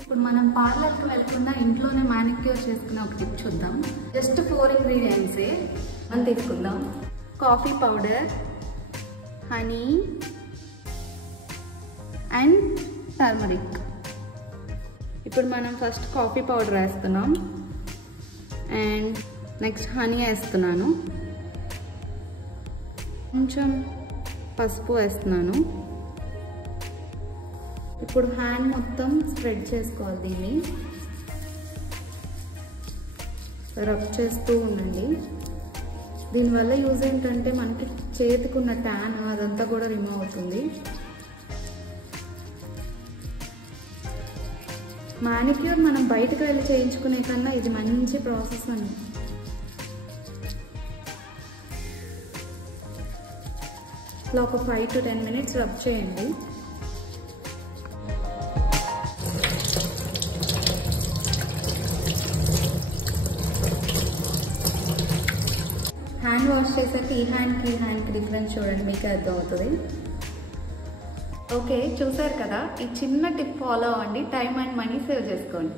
ఇప్పుడు మనం పార్లర్కి వెళ్లకుండా ఇంట్లోనే మానిక్యూర్ చేసుకునే ఒక టిప్ చూద్దాం. జస్ట్ 4 ఇంగ్రీడియంట్సే మనం తీసుకుందాం. Coffee powder, honey and turmeric. ఇప్పుడు మనం ఫస్ట్ కాఫీ పౌడర్ వేస్తున్నాం అండ్ నెక్స్ట్ హనీ వేస్తున్నాను. కొంచెం పసుపు వేస్తున్నాను. ఇప్పుడు హ్యాండ్ మొత్తం స్ప్రెడ్ చేసుకోవాలి. దీన్ని రబ్ చేస్తూ ఉండండి. దీనివల్ల యూజ్ ఏంటంటే మనకి చేతికున్న ట్యాన్ అదంతా కూడా రిమూవ్ అవుతుంది. మానిక్యూర్ మనం బయటకు వెళ్ళి చేయించుకునే కన్నా ఇది మంచి ప్రాసెస్ అండి. ఇట్లా ఒక 5 to 10 minutes రబ్ చేయండి. హ్యాండ్ వాష్ చేసాక ఈ హ్యాండ్కి డిఫరెన్స్ చూడండి, మీకు అర్థమవుతుంది. ఓకే, చూసారు కదా, ఈ చిన్న టిప్ ఫాలో అవ్వండి, టైం అండ్ మనీ సేవ్ చేసుకోండి.